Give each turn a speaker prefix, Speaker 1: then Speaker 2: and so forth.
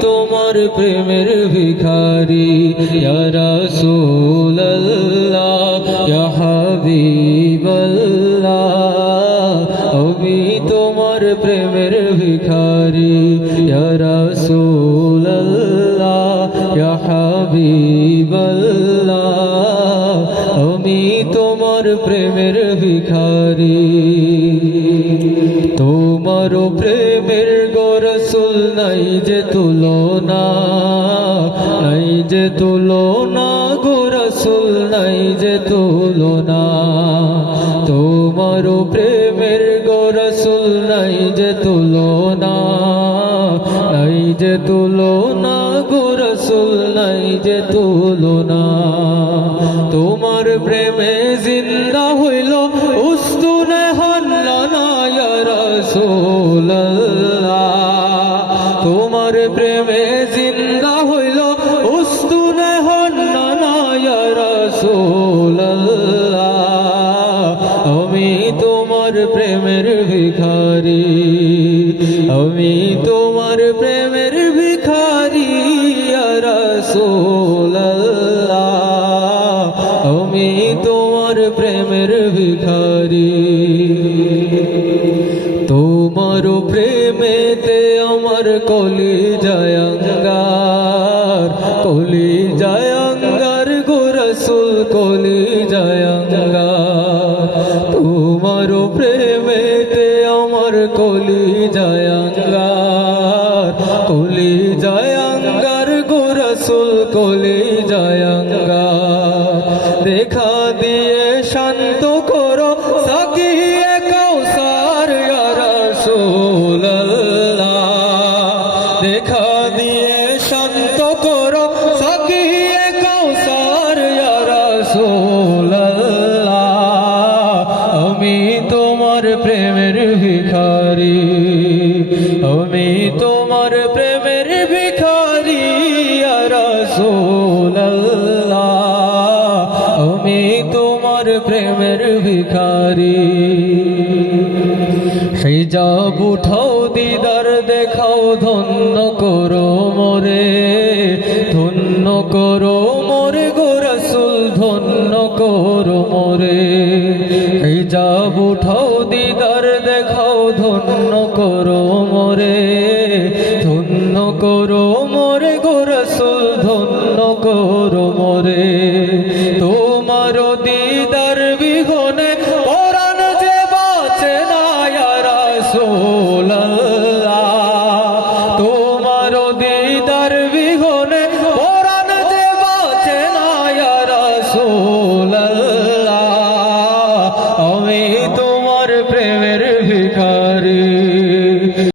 Speaker 1: তোমার প্রেমের ভিখারি হাবিবাল্লাহ। আমি তোমার প্রেমের ভিখারি রাসূলুল্লাহ, ইয়া হাবিবাল্লাহ। আমি তোমার প্রেমের ভিখারি। তোমার প্রেমের গোরসুল নাই যে তুলনা, নাই যে তুলো না তুলনা, গোরসুল নাই যে তুলনা। তোমার প্রেমের গোরসুল নাই যে তুলনা, নাই যে তুলো না তুলনা, গোরসুল নাই যে তুলনা। তোমার প্রেমে জিন্দা হইল প্রেমে জিন্দা হইল উস্তুনে আমি তোমার প্রেমের ভিখারি, আমি তোমার প্রেমের ভিখারি রসুল্লাহ আমি তোমার প্রেমের ভিখারি। কলি জয়ঙ্গার গোরসুল, কলি জয়ঙ্গা তোমার প্রেমেতে আমার কলি জয়ঙ্গার কলি জয়ঙ্গার গোরসুল, কলি জয়ঙ্গা দেখা দিয়ে আমি তোমার প্রেমের ভিখারি রসুল্লাহ আমি তোমার প্রেমের ভিখারি। সেই যাব উঠাও দিদার, দেখাও ধন্য করো মোরে। ধন্য করো মোরে গো রসুল, ধন্য করো মোরে। সেই যাব উঠাও মোরে, ধন্য করো মরে, গোরসুল, ধন্য করো মোরে। তোমার দিদার বিহনে পরাণ যে বাঁচে না সোল তোমার দিদার বিঘনে